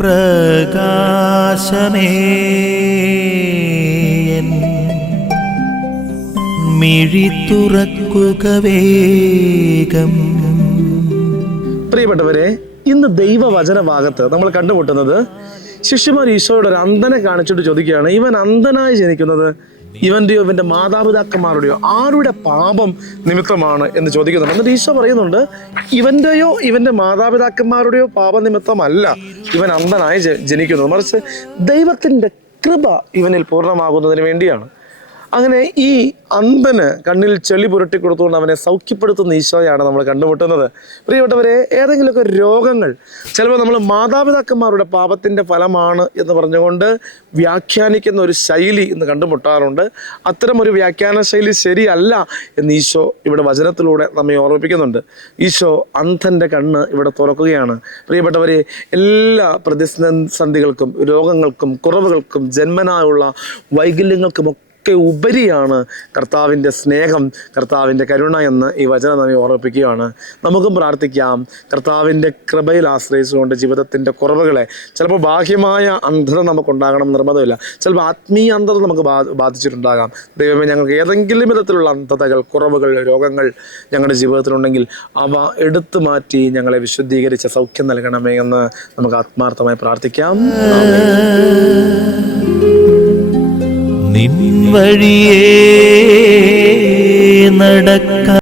പ്രകാശമേ. മിഴിത്തുറക്കുക മിഴി തുറക്കുക വേഗം. പ്രിയപ്പെട്ടവരെ ഇന്ന് ദൈവവചന ഭാഗത്ത് നമ്മൾ കണ്ടുമുട്ടുന്നത് ശിഷ്യമാർ ഈശോയുടെ ഒരു അന്ധനെ കാണിച്ചിട്ട് ചോദിക്കുകയാണ്. ഇവൻ അന്ധനായി ജനിക്കുന്നത് ഇവന്റെയോ ഇവന്റെ മാതാപിതാക്കന്മാരുടെയോ ആരുടെ പാപം നിമിത്തമാണ് എന്ന് ചോദിക്കുന്നുണ്ട്. എന്നിട്ട് ഈശോ പറയുന്നുണ്ട് ഇവന്റെയോ ഇവന്റെ മാതാപിതാക്കന്മാരുടെയോ പാപനിമിത്തമല്ല ഇവൻ അന്ധനായി ജനിക്കുന്നു. ജനിക്കുന്നത് മറിച്ച് ദൈവത്തിന്റെ കൃപ ഇവനിൽ പൂർണമാകുന്നതിന് വേണ്ടിയാണ്. അങ്ങനെ ഈ അന്ധന് കണ്ണിൽ ചെളി പുരട്ടി കൊടുത്തുകൊണ്ട് അവനെ സൗഖ്യപ്പെടുത്തുന്ന ഈശോയാണ് നമ്മൾ കണ്ടുമുട്ടുന്നത്. പ്രിയപ്പെട്ടവരെ ഏതെങ്കിലുമൊക്കെ രോഗങ്ങൾ ചിലപ്പോൾ നമ്മൾ മാതാപിതാക്കന്മാരുടെ പാപത്തിന്റെ ഫലമാണ് എന്ന് പറഞ്ഞുകൊണ്ട് വ്യാഖ്യാനിക്കുന്ന ഒരു ശൈലി ഇന്ന് കണ്ടുമുട്ടാറുണ്ട്. ഒരു വ്യാഖ്യാന ശൈലി ശരിയല്ല എന്ന് ഈശോ ഇവിടെ വചനത്തിലൂടെ നമ്മെ ഓർമ്മിപ്പിക്കുന്നുണ്ട്. ഈശോ അന്ധന്റെ കണ്ണ് ഇവിടെ തുറക്കുകയാണ്. പ്രിയപ്പെട്ടവരെ എല്ലാ പ്രതിസന്ധികൾക്കും രോഗങ്ങൾക്കും കുറവുകൾക്കും ജന്മനായുള്ള വൈകല്യങ്ങൾക്കും ഒക്കെ ഉപരിയാണ് കർത്താവിന്റെ സ്നേഹം കർത്താവിന്റെ കരുണ എന്ന് ഈ വചനം നമ്മെ ഓർമ്മിപ്പിക്കുകയാണ്. നമുക്കും പ്രാർത്ഥിക്കാം. കർത്താവിന്റെ കൃപയിൽ ആശ്രയിച്ചുകൊണ്ട് ജീവിതത്തിന്റെ കുറവുകളെ ചിലപ്പോൾ ബാഹ്യമായ അന്ധത നമുക്കുണ്ടാകണം നിർബന്ധമില്ല. ചിലപ്പോൾ ആത്മീയ അന്ധത നമുക്ക് ബാധിച്ചിട്ടുണ്ടാകാം. ദൈവമേ ഞങ്ങൾക്ക് ഏതെങ്കിലും വിധത്തിലുള്ള അന്ധതകൾ കുറവുകൾ രോഗങ്ങൾ ഞങ്ങളുടെ ജീവിതത്തിലുണ്ടെങ്കിൽ അവ എടുത്തു മാറ്റി ഞങ്ങളെ വിശുദ്ധീകരിച്ച സൗഖ്യം നൽകണമേ എന്ന് നമുക്ക് ആത്മാർത്ഥമായി പ്രാർത്ഥിക്കാം. നിൻ വഴിയേ നടക്ക